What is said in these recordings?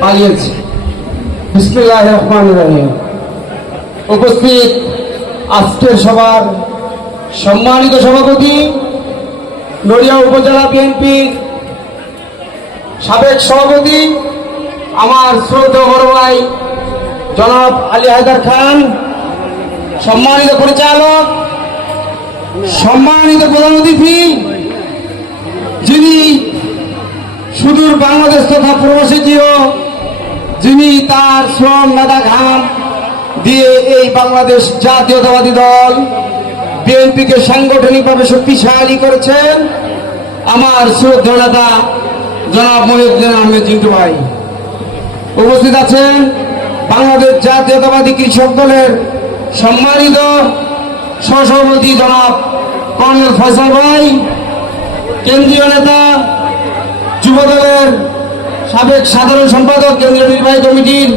পালিয়েছে। বিসমিল্লাহ রহমান রহিম। উপস্থিত আজকের সভার সম্মানিত সভাপতি, নড়িয়া উপজেলা বিএনপির সাবেক সভাপতি, আমার শ্রদ্ধা বড় ভাই জনাব আলী হায়দার খান, সম্মানিত পরিচালক, সম্মানিত প্রধান অতিথি, যিনি সুদূর বাংলাদেশ তথা প্রবাসীটিও যিনি তার শ্রম মেধা ঘাম দিয়ে এই বাংলাদেশ জাতীয়তাবাদী দল বিএনপিকে সাংগঠনিকভাবে শক্তিশালী করেছেন আমার শ্রদ্ধা নেতা জনাব মহিউদ্দিন আহমেদ জিন্টু ভাই। উপস্থিত আছেন বাংলাদেশ জাতীয়তাবাদী কৃষক দলের সম্মানিত সহসভাপতি জনাব কর্নেল ফয়সাল ভাই, কেন্দ্রীয় নেতা যুব দলের সাবেক সাধারণ সম্পাদক কেন্দ্রীয় নির্বাহী কমিটির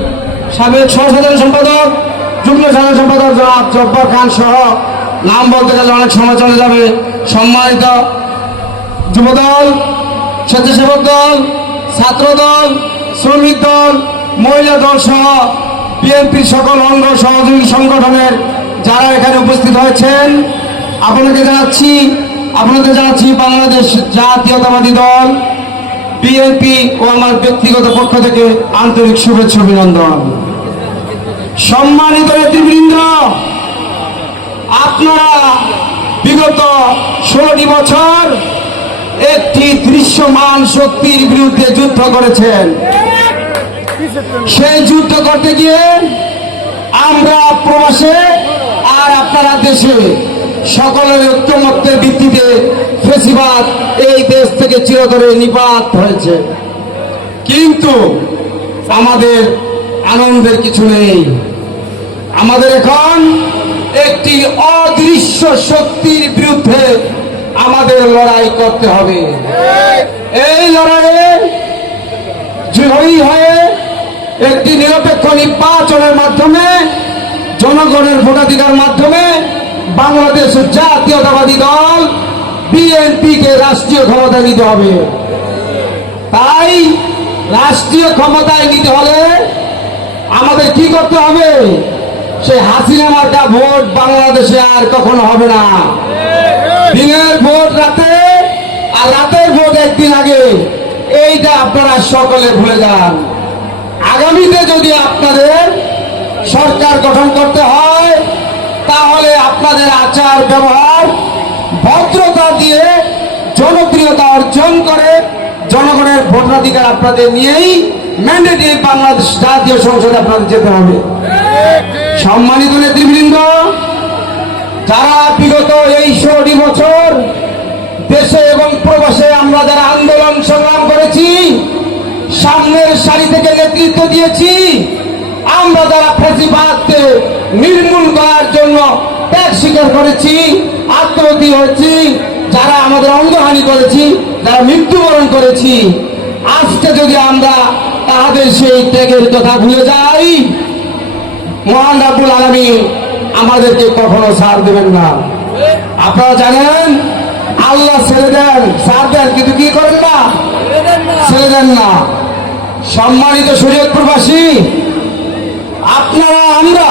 সাবেক সহসাধারণ সম্পাদক, যুগ্ম সাধারণ সম্পাদক জনাব জব্বার খান সহ নাম বলতে গেলে অনেক সময় চলে যাবে। সম্মানিত যুবদল, স্বেচ্ছাসেবক দল, ছাত্র দল, শ্রমিক দল, মহিলা দল সহ বিএনপির সকল অঙ্গ সহযোগী সংগঠনের যারা এখানে উপস্থিত হয়েছেন, আপনাকে জানাচ্ছি, আপনাদের জানাচ্ছি বাংলাদেশ জাতীয়তাবাদী দল। বিএনপি ও আমার ব্যক্তিগত পক্ষ থেকে আন্তরিক শুভেচ্ছা অভিনন্দন। সম্মানিত নেতৃবৃন্দ, আপনারা বিগত ষোলোটি বছর একটি দৃশ্যমান শক্তির বিরুদ্ধে যুদ্ধ করেছেন। সেই যুদ্ধ করতে গিয়ে আমরা প্রবাসে আর আপনারা দেশে সকলের ঐক্যমত্যের ভিত্তিতে ফেসিবাদ এই দেশ থেকে চিরতরে নিপাত হয়েছে। কিন্তু আমাদের আনন্দের কিছু নেই। আমাদের এখন একটি অদৃশ্য শক্তির বিরুদ্ধে আমাদের লড়াই করতে হবে। এই লড়াইয়ে হয়ে একটি নিরপেক্ষ নির্বাচনের মাধ্যমে, জনগণের ভোটাধিকার মাধ্যমে বাংলাদেশ জাতীয়তাবাদী দল বিএনপি কে রাষ্ট্রীয় ক্ষমতায় নিতে হবে। তাই রাষ্ট্রীয় ক্ষমতায় নিতে হলে আমাদের কি করতে হবে? সে হাসিনা মার্কা ভোট বাংলাদেশে আর কখনো হবে না। দিনের ভোট রাতে আর রাতের ভোট একদিন আগে। এইটা আপনারা সকলে ভুলে যান। আগামীতে যদি আপনাদের সরকার গঠন করতে হয় আপনাদের আচার ব্যবহার, ভদ্রতা দিয়ে জনপ্রিয়তা অর্জন করে, জনগণের ভোটাধিকার আপনাদের নিয়েই ম্যান্ডেট বাংলাদেশ জাতীয় সংসদে আপনাদের যেতে হবে। সম্মানিত নেতৃবৃন্দ, যারা বিগত এই ষোলোটি বছর দেশে এবং প্রবাসে আমরা যারা আন্দোলন সংগ্রাম করেছি, সামনের সারি থেকে নেতৃত্ব দিয়েছি, আমরা যারা ফেসিবাদকে নির্মূল করার স্বীকার করেছি আত্মহতি হয়েছি যারা আমাদের অঙ্গহানি করেছি যারা মৃত্যুবরণ করেছি। আজকে যদি আমরা তাদের সেই ত্যাগের কথা ভুলে যাই মহান রাবুল আলমী আমাদেরকে কখনো ছাড় দেবেন না। আপনারা জানেন আল্লাহ ছেড়ে দেন ছাড় দেন কিন্তু কি করেন না। ছেড়ে দেন না। সম্মানিত শরীয়ত প্রবাসী আপনারা আমরা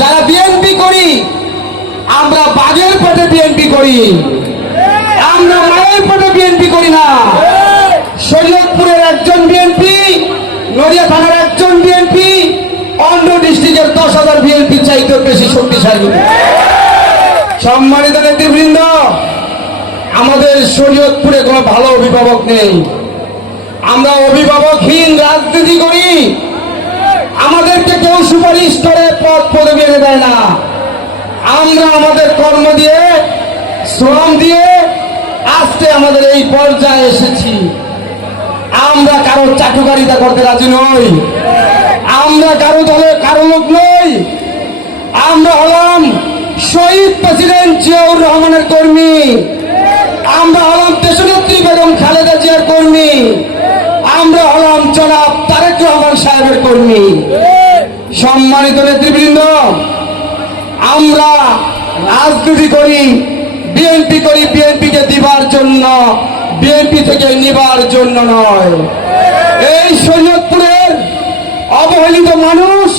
যারা বিএনপি করি আমরা বাঘের পেটে বিএনপি করি। আমরা মায়ের পেটে বিএনপি করি না। শরীয়তপুরের একজন বিএনপি নড়িয়া থানার একজন বিএনপি অন্য ডিস্ট্রিক্টের দশ হাজার বিএনপি চাইতে বেশি শক্তিশালী। সম্মানিত নেতৃবৃন্দ, আমাদের শরীয়তপুরে কোনো ভালো অভিভাবক নেই। আমরা অভিভাবকহীন রাজনীতি করি। আমাদেরকে কেউ সুপারিশ করে পদ পদবি এনে দেয় না। আমরা আমাদের কর্ম দিয়ে, শ্রম দিয়ে আজকে আমাদের এই পর্যায়ে এসেছি। আমরা কারও চাটুকারিতা করতে রাজি নই। আমরা কারও দলে কারও লোক নই। আমরা হলাম শহীদ প্রেসিডেন্ট জিয়াউর রহমানের কর্মী। আমরা হলাম দেশনেত্রী বেগম খালেদা জিয়ার কর্মী। আমরা হলাম জনাব তারেক রহমান সাহেবের কর্মী। সম্মানিত নেতৃবৃন্দ আমরা রাজনীতি করি, বিএনপি করি, বিএনপিকে দিবার জন্য, বিএনপি থেকে নিবার জন্য নয়। এই শরীয়তপুরের অবহেলিত মানুষ,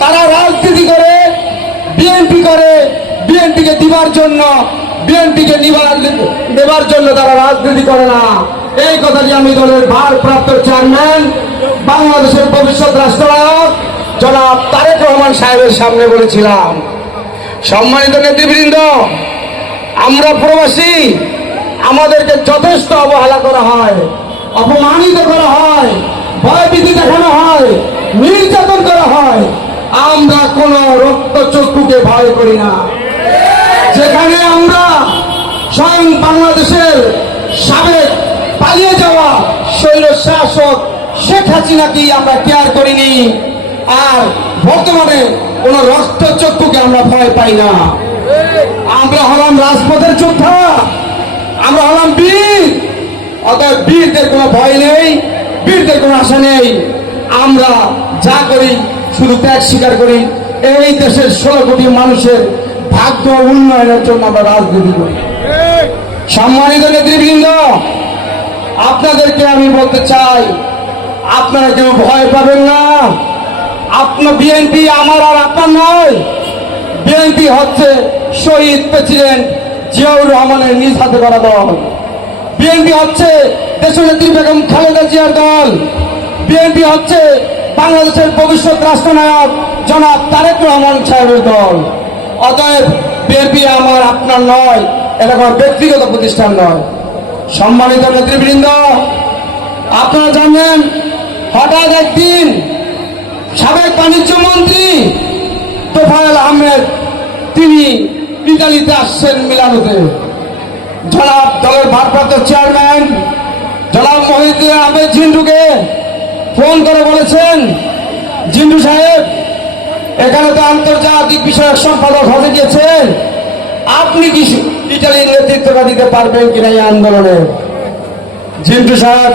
তারা রাজনীতি করে, বিএনপি করে, বিএনপিকে দিবার জন্য, বিএনপিকে দেবার জন্য তারা রাজনীতি করে না। এই কথাটি আমি দলের ভারপ্রাপ্ত চেয়ারম্যান, বাংলাদেশের ভবিষ্যৎ রাষ্ট্রনায়ক জনাব তারেক রহমান সাহেবের সামনে বলেছিলাম, সম্মানিত নেতৃবৃন্দ, আমরা প্রবাসী, আমাদেরকে যথেষ্ট অবহেলা করা হয়, অপমানিত করা হয়, ভয়ভীতি দেখানো হয়, নির্যাতন করা হয়, আমরা কোন রক্ত চক্ষুকে ভয় করি না। যেখানে আমরা স্বয়ং বাংলাদেশের সাবেক পালিয়ে যাওয়া শৈল শাসক শেখ হাসিনাকেই আমরা কেয়ার করিনি। আর বর্তমানে কোন রক্ত চক্ষুকে আমরা ভয় পাই না। আমরা হলাম রাজপথের যোদ্ধা। আমরা হলাম বীর। অতএব বীরদের কোনো ভয় নেই, বীরদের কোনো আশা নেই। আমরা যা করি, শুধু ত্যাগ স্বীকার করি। এই দেশের ষোলো কোটি মানুষের ভাগ্য উন্নয়নের জন্য আমরা রাজনীতি করি। সম্মানিত নেতৃবৃন্দ, আপনাদেরকে আমি বলতে চাই, আপনারা কেউ ভয় পাবেন না। আপনার বিএনপি, আমার আর আপনার নয়। বিএনপি হচ্ছে শহীদ প্রেসিডেন্ট জিয়াউর রহমানের নিজ হাতে করা দল। বিএনপি হচ্ছে দেশনেত্রী বেগম খালেদা জিয়ার দল। বিএনপি হচ্ছে বাংলাদেশের ভবিষ্যৎ রাষ্ট্রনায়ক জনাব তারেক রহমান সাহেবের দল। অতএব বিএনপি আমার, আপনার নয়। এটা কোনো ব্যক্তিগত প্রতিষ্ঠান নয়। সম্মানিত নেতৃবৃন্দ, আপনারা জানেন, হঠাৎ একদিন সাবেক বাণিজ্য মন্ত্রী তোফায়েল আহমেদ, তিনি ইতালিতে আসছেন মিলানোতে। জনাব দলের ভারপ্রাপ্ত চেয়ারম্যান জনাব মহিউদ্দিন আহমেদ জিন্টুকে ফোন করে বলেছেন জিন্টু সাহেব, এখানে তো আন্তর্জাতিক বিষয়ক সম্পাদক হতে গিয়েছেন আপনি কি ইটালির নেতৃত্বটা দিতে পারবেন কিনা এই আন্দোলনে? জিন্টু সাহেব,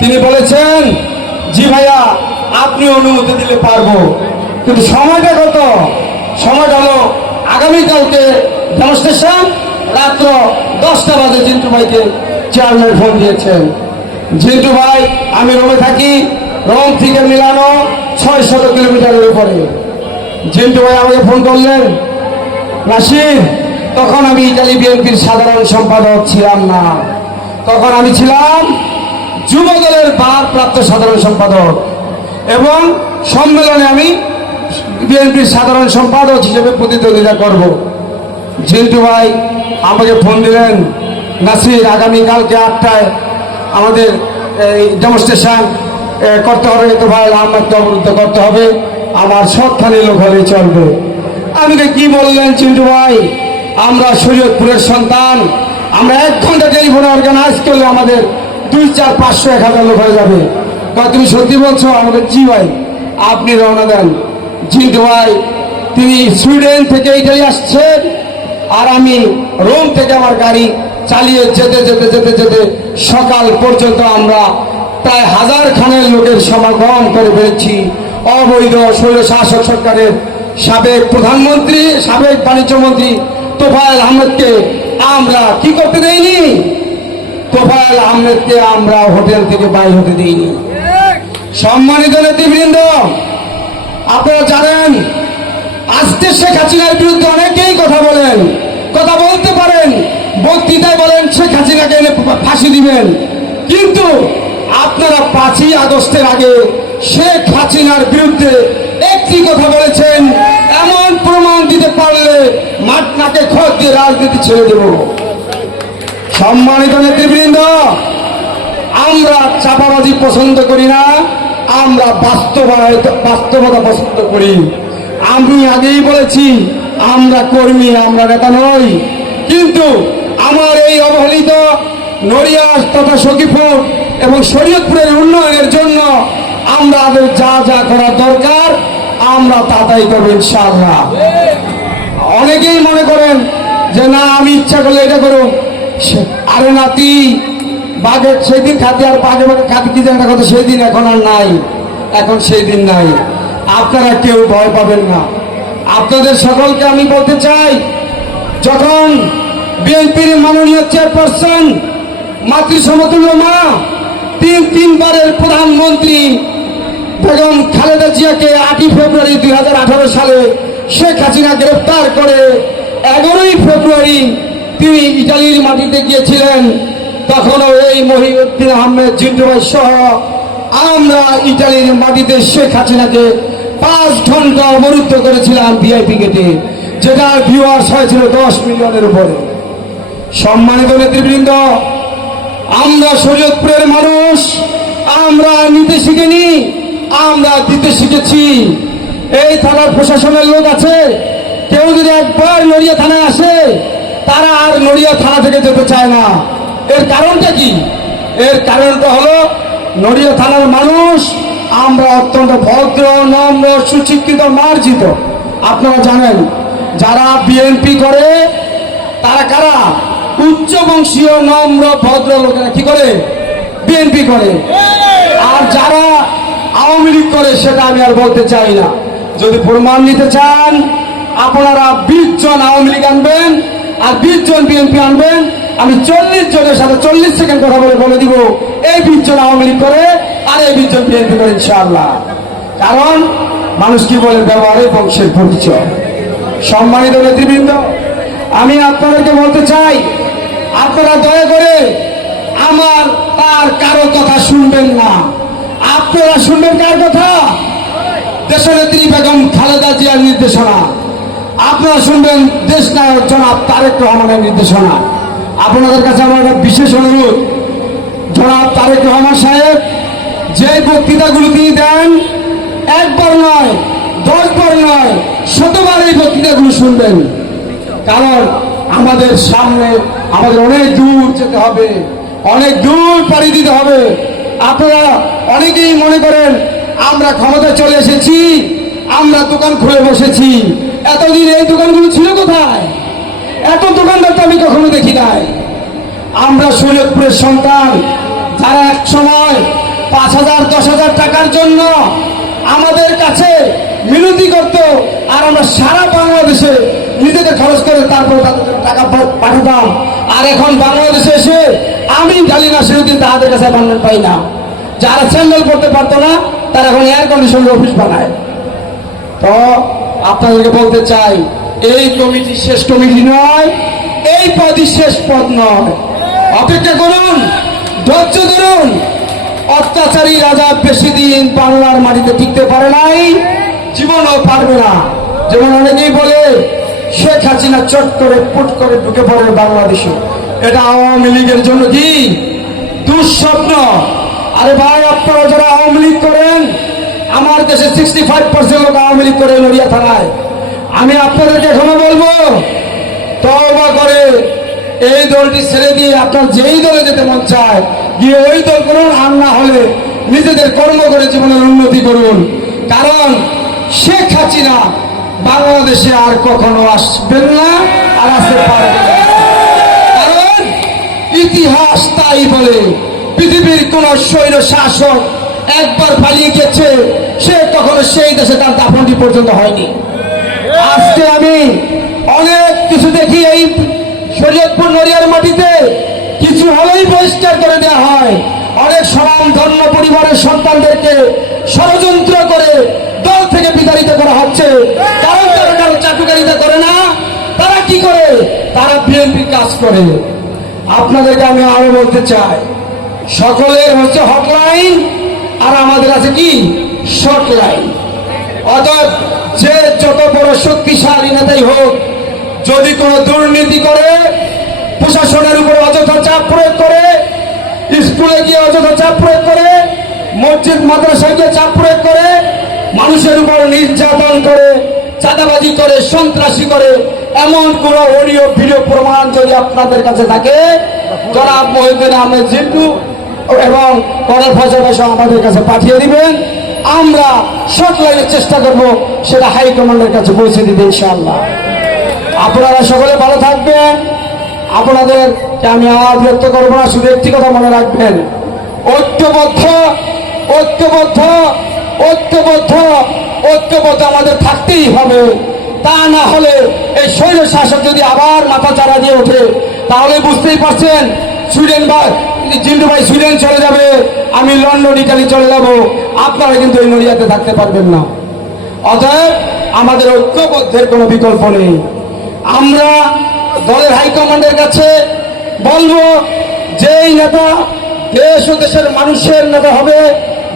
তিনি বলেছেন জি ভাইয়া, আপনি অনুমতি দিলে পারব। কিন্তু সময়টা কত? সময়টা হলো আগামীকালকে ডেমনস্ট্রেশন রাত্র দশটা বাজে জিন্টু ভাইকে চেয়ারম্যান ফোন দিয়েছেন। জিন্টু ভাই, আমি রোমে থাকি, রোম থেকে মিলানো ছয় শত কিলোমিটারের উপরে। জিন্টু ভাই আমাকে ফোন করলেন নাসির তখন আমি ইটালি বিএনপির সাধারণ সম্পাদক ছিলাম না। তখন আমি ছিলাম যুব দলের ভারপ্রাপ্ত সাধারণ সম্পাদক। এবং সম্মেলনে আমি বিএনপির সাধারণ সম্পাদক হিসেবে প্রতিদ্বন্দ্বিতা করব। জিন্টু ভাই আমাকে ফোন দিলেন, নাসির, আগামীকালকে আটটায় আমাদের এই ডেমনস্ট্রেশন করতে হবে তো ভাই আমাকে অবরুদ্ধ করতে হবে। আমার সবখানে লোক হলেই চলবে। আমাকে কি বললেন চিন্টু ভাই? আমরা শরীয়তপুরের সন্তান, আমরা এক ঘণ্টা টেলিফোনে অর্গানাইজ করলে আমাদের দুই, চার পাঁচশো এক হাজার লোক হয়ে যাবে। তুমি সত্যি বলছো, আমাদের জি ভাই আপনি রওনা দেন। জিন্টু ভাই তিনি সুইডেন থেকে ইটালি আসছেন, আর আমি রোম থেকে আমার গাড়ি চালিয়ে যেতে যেতে যেতে যেতে সকাল পর্যন্ত আমরা প্রায় হাজার খানের লোকের সমাগম করে ফেলেছি। অবৈধ স্বৈর শাসক সরকারের সাবেক প্রধানমন্ত্রী, সাবেক বাণিজ্য মন্ত্রী তোফায়েল আহমেদকে আমরা কি করতে দেইনি? তোফায়েল আহমেদকে আমরা হোটেল থেকে বাইর হতে দিইনি। সম্মানিত নেতৃবৃন্দ, আপনারা জানেন, আজকে শেখ হাসিনার বিরুদ্ধে অনেকেই কথা বলেন, কথা বলতে পারেন, বক্তৃতায় বলেন, শেখ হাসিনাকে এনে ফাঁসি দিবেন। কিন্তু আপনারা পাঁচই আগস্টের আগে শেখ হাসিনার বিরুদ্ধে একটি কথা বলেছেন, এমন প্রমাণ দিতে পারলে মাঠ নাকে খত দিয়ে রাজনীতি ছেড়ে দেব। সম্মানিত নেতৃবৃন্দ, আমরা চাপাবাজি পছন্দ করি না, আমরা বাস্তবায়িত, বাস্তবতা পছন্দ করি। আমি আগেই বলেছি, আমরা কর্মী, আমরা নেতা নই। কিন্তু আমার এই অবহেলিত নড়িয়া তথা সখীপুর এবং শরীয়তপুরের উন্নয়নের জন্য আমাদের যা যা করা দরকার, আমরা তা তাতাই করব ইনশাআল্লাহ। অনেকেই মনে করেন যে, না, আমি ইচ্ছা করলে এটা করুন আরে নাতি, বাঘের সেদিন খাতে আর বাঘে বাঘে খাতে কি একটা কথা সেই দিন এখন আর নাই, এখন সেই দিন নাই। আপনারা কেউ ভয় পাবেন না। আপনাদের সকলকে আমি বলতে চাই, যখন বিএনপির মাননীয় চেয়ারপারসন মাতৃ সমতুল্য মা, তিন তিনবারের প্রধানমন্ত্রী বেগম খালেদা জিয়াকে আটই ফেব্রুয়ারি দুই হাজার আঠারো সালে শেখ হাসিনা গ্রেফতার করে এগারোই ফেব্রুয়ারি তিনি ইটালির মাটিতে গিয়েছিলেন, তখনও এই মহিউদ্দিন আহমেদ জিন্টু ভাই সহ আমরা ইটালির মাটিতে শেখ হাসিনাকে পাঁচ ঘণ্টা অবরুদ্ধ করেছিলাম ভিআইপি গেটে যেটার ভিউয়ার্স হয়েছিল দশ মিলিয়নের উপরে। সম্মানিত নেতৃবৃন্দ, আমরা শরীয়তপুরের মানুষ, আমরা নিতে শিখিনি আমরা দিতে শিখেছি এই থানার প্রশাসনের লোক আছে, কেউ যদি একবার নড়িয়া থানায় আসে তারা আর নড়িয়া থানা থেকে যেতে চায় না। এর কারণটা কি? এর কারণটা হলো, নড়িয়া থানার মানুষ, আমরা অত্যন্ত ভদ্র, নম্র, সুশিক্ষিত, মার্জিত। আপনারা জানেন, যারা বিএনপি করে, তারা কারা? উচ্চ বংশীয় নম্র, ভদ্র লোকেরা কি করে? বিএনপি করে। আর যারা আওয়ামী লীগ করে, সেটা আমি আর বলতে চাই না। যদি প্রমাণ নিতে চান, আপনারা বিশ জন আওয়ামী লীগ আনবেন আর বিশ জন বিএনপি আনবেন আমি চল্লিশ জনের সাথে চল্লিশ সেকেন্ড কথা বলে বলে দিব। এই বিশ জন আওয়ামী লীগ করে, আর এই বিশ জন বিএনপি করে ইনশাআল্লাহ। কারণ মানুষ কি বলে? ব্যবহারে বংশের পরিচয়। সম্মানিত নেতৃবৃন্দ, আমি আপনাদেরকে বলতে চাই, আপনারা দয়া করে আমার তার কারও কথা শুনবেন না। আপনারা শুনবেন কার কথা? দেশনেত্রী বেগম খালেদা জিয়ার নির্দেশনা। আপনারা শুনবেন দেশ নায়ক জনাব তারেক রহমানের নির্দেশনা। আপনাদের কাছে আমার একটা বিশেষ অনুরোধ। জনাব তারেক রহমান সাহেব, যে বক্তৃতাগুলো তিনি দেন, একবার নয়, দশবার নয়, শতবার এই বক্তৃতাগুলো শুনবেন। কারণ আমাদের সামনে আমাদের অনেক দূর যেতে হবে, অনেক দূর পাড়ি দিতে হবে। আপনারা অনেকেই মনে করেন, আমরা ক্ষমতা চলে এসেছি, আমরা দোকান খুলে বসেছি। এতদিন এই দোকানগুলো ছিল কোথায়? এত দোকানদার তো আমি কখনো দেখি নাই। আমরা শরীয়তপুরের সন্তান, যারা এক সময় পাঁচ হাজার, দশ হাজার টাকার জন্য আমাদের কাছে মিনতি করত আর আমরা সারা বাংলাদেশে নিজেদের খরচ করে তারপর টাকা পাঠাতাম। আর এখন বাংলাদেশে এসে আমি জানি না নাসিরুদ্দিন তাদের কাছে অ্যাপয়েন্টমেন্ট পাই না। যারা স্যান্ডেল করতে পারতো না, তারা এখন এয়ার কন্ডিশনের অফিস বানায়। তো আপনাদেরকে বলতে চাই, এই কমিটি শেষ কমিটি নয়, এই পদই শেষ পদ নয়। অপেক্ষা করুন, ধৈর্য ধরুন। অত্যাচারী রাজা বেশি দিন বাংলার মাটিতে টিকতে পারে নাই, জীবনও পারবে না। যেমন অনেকেই বলে, শেখ হাসিনা চট করে পুট করে ঢুকে পড়ে বাংলাদেশে। এটা আওয়ামী লীগের জন্য কি? দুঃস্বপ্ন। আরে ভাই, আপনারা যারা আওয়ামী লীগ করেন আমার দেশে সিক্সটি ফাইভ পার্সেন্ট লোক আওয়ামী লীগ করে নড়িয়া থানায়। আমি আপনাদেরকে এখনও বলব তবা করে এই দলটি ছেড়ে দিয়ে আপনার যেই দলে যেতে মন চায়, গিয়ে ওই দল করুন আর না হলে নিজেদের কর্ম করে জীবনের উন্নতি করুন। কারণ শেখ হাসিনা বাংলাদেশে আর কখনো আসবেন না আর আসতে পারবেন কারণ ইতিহাস তাই বলে, পৃথিবীর কোন স্বৈর শাসক একবার পালিয়ে গেছে, সে কখনো সেই দেশে তার দাফনটি পর্যন্ত হয়নি। আজকে আমি অনেক কিছু দেখি এই শরীয়তপুর নড়িয়ার মাটিতে। কিছু হলেই বহিষ্কার করে দেওয়া হয়। অনেক সমান ধর্ম পরিবারের সন্তানদেরকে ষড়যন্ত্র করে দল থেকে বিতাড়িত করা হচ্ছে। কারণ তারা কারও চাটুকারিতা করে না, তারা কি করে? তারা বিএনপি কাজ করে। আপনাদেরকে আমি আরও বলতে চাই, সকলের হচ্ছে হটলাইন আর আমাদের আছে কি? শর্ট লাইন অতএব যে যত বড় শক্তিশালী নেতাই হোক, যদি কোনো দুর্নীতি করে, প্রশাসনের উপর অযথা চাপ প্রয়োগ করে, স্কুলে গিয়ে অযথা চাপ প্রয়োগ করে, মসজিদ, মাদ্রাসায় গিয়ে চাপ প্রয়োগ করে, মানুষের উপর নির্যাতন করে, চাঁদাবাজি করে, সন্ত্রাসী করে, এমন কোন অডিও, ভিডিও, প্রমাণ যদি আপনাদের কাছে থাকে, জনাব মহিউদ্দিন আহমেদ জিন্টু এবং করার ফসল আমাদের কাছে পাঠিয়ে দিবেন। আমরা শর্ট লাইনের চেষ্টা করব, সেটা হাইকমান্ডের কাছে পৌঁছে দিবে ইনশাআল্লাহ। আপনারা সকলে ভালো থাকবেন। আপনাদেরকে আমি আওয়াজ ব্যক্ত করব না, শুধু একটি কথা মনে রাখবেন। ঐক্যবদ্ধ ঐক্যবদ্ধ ঐক্যবদ্ধ ঐক্যবদ্ধ আমাদের থাকতেই হবে। তা না হলে এই শৈল শাসক যদি আবার মাথা চারা দিয়ে ওঠে, তাহলে বুঝতেই পারছেন, সুইডেন বা জিন্টু ভাই সুইডেন চলে যাবে, আমি লন্ডন, ইটালি চলে যাব, আপনারা কিন্তু এই নড়িয়াতে থাকতে পারবেন না। অতএব আমাদের ঐক্যবদ্ধের কোনো বিকল্প নেই। আমরা দলের হাইকমান্ডের কাছে বলব, যেই নেতা দেশ ও দেশের মানুষের নেতা হবে,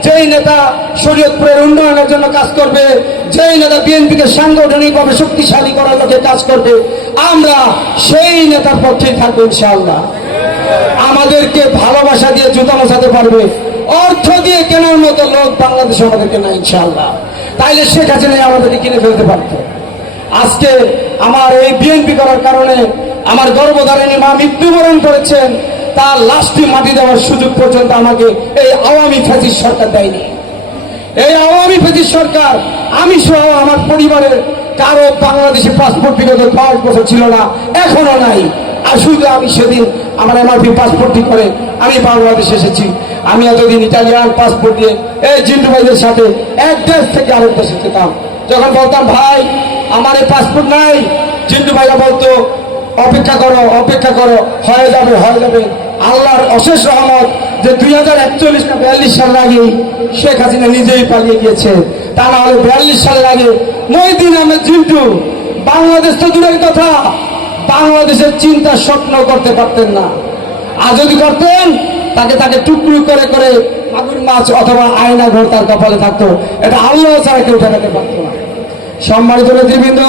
যেই নেতা শরীয়তপুরের উন্নয়নের জন্য কাজ করবে, যেই নেতা বিএনপিকে সাংগঠনিকভাবে শক্তিশালী করার লক্ষ্যে কাজ করবে, আমরা সেই নেতার পক্ষেই থাকব ইনশাআল্লাহ। আমাদেরকে ভালোবাসা দিয়ে জুতা মশাতে পারবে। অর্থ দিয়ে কেনার মতো লোক বাংলাদেশ আমাদেরকে না ইনশাল্লাহ তাইলে শেখ হাসিনা আমাদেরকে কিনে ফেলতে পারতো। আজকে আমার এই বিএনপি করার কারণে আমার গর্ভধারিণী মা মৃত্যুবরণ করেছেন, তার লাশটি মাটি দেওয়ার সুযোগ পর্যন্ত আমাকে এই আওয়ামী ফ্যাসিস্ট সরকার দেয়নি। এই আওয়ামী ফেজির সরকার, আমি সহ আমার পরিবারের কারও বাংলাদেশে পাসপোর্ট বিগত পাঁচ বছর ছিল না, এখনও নাই। আর শুধু আমি সেদিন আমার এমআরপি পাসপোর্টটি করে, আমি বাংলাদেশে এসেছি। আমি এতদিন ইটালিয়ান পাসপোর্ট দিয়ে এই জিন্টু ভাইদের সাথে এক দেশ থেকে আরেক দেশে যেতাম। যখন বলতাম, ভাই, আমার এই পাসপোর্ট নাই। জিন্টু ভাইরা বলতো, অপেক্ষা করো অপেক্ষা করো, হয়ে যাবে হয়ে যাবে। আল্লাহর অশেষ রহমত যে দুই হাজার একচল্লিশ না বিয়াল্লিশ সালের আগে শেখ হাসিনা নিজেই পালিয়ে গিয়েছে। তা না হলে বিয়াল্লিশ সালের আগে মহিদিন আহমেদ জিন্টু, বাংলাদেশ তো দূরের কথা। বাংলাদেশের চিন্তা স্বপ্ন করতে পারতেন না। আর যদি করতেন, তাকে তাকে টুকরো করে করে মাগুর মাছ অথবা আয়না ঘর তার কপালে থাকতো। এটা আল্লাহ ছাড়া কেউ ঠেকাতে পারতো না। সম্মানিত নেতৃবৃন্দ,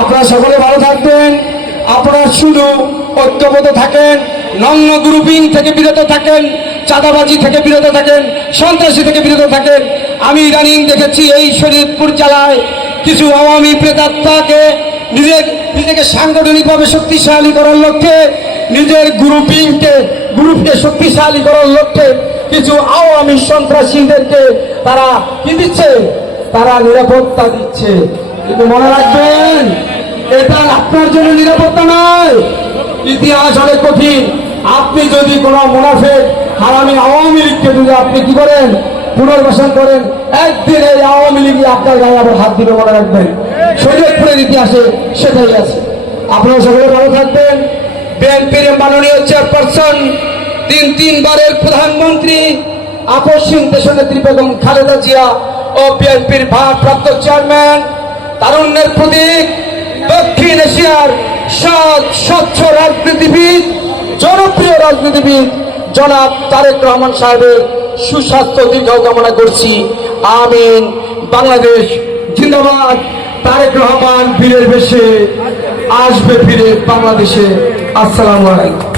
আপনারা সকলে ভালো থাকবেন। আপনারা শুধু ঐক্যবদ্ধ থাকেন, নগ্ন গ্রুপিং থেকে বিরত থাকেন, চাঁদাবাজি থেকে বিরত থাকেন, সন্ত্রাসী থেকে বিরত থাকেন। আমি ইদানিং দেখেছি এই শরীরপুর জেলায় কিছু আওয়ামী প্রেতাত্মাকে নিজের নিজেকে সাংগঠনিকভাবে শক্তিশালী করার লক্ষ্যে, নিজের গ্রুপিংকে গ্রুপকে শক্তিশালী করার লক্ষ্যে কিছু আওয়ামী সন্ত্রাসীদেরকে তারা কি দিচ্ছে? তারা নিরাপত্তা দিচ্ছে। কিন্তু মনে রাখবেন, এটা আপনার জন্য নিরাপত্তা নয়। ইতিহাস অনেক কঠিন। আপনি যদি কোনো মুনাফেক, হারামি আওয়ামী লীগকে যদি আপনি কি করেন, পুনর্বাসন করেন, একদিন এই আওয়ামী লীগ আপনার গায়ে আবার হাত দিবে, মনে রাখবেন। শরীয়তপুরের ইতিহাসে সেটাই আছে। আপনারা সকলে ভালো থাকবেন। বিএনপির মাননীয় চেয়ারপারসন তিন তিনবারের প্রধানমন্ত্রী, আপসীন দেশনেত্রী বেগম খালেদা জিয়া ও বিএনপির ভারপ্রাপ্ত চেয়ারম্যান, তারুণ্যের প্রতীক, দক্ষিণ এশিয়ার সৎ, স্বচ্ছ রাজনীতিবিদ, জনপ্রিয় রাজনীতিবিদ জনাব তারেক রহমান সাহেবের সুস্বাস্থ্য দীর্ঘ কামনা করছি। আমিন। বাংলাদেশ জিন্দাবাদ। তারেক রহমান বীরের বেশে আসবে ফিরে বাংলাদেশে। আসসালামু আলাইকুম।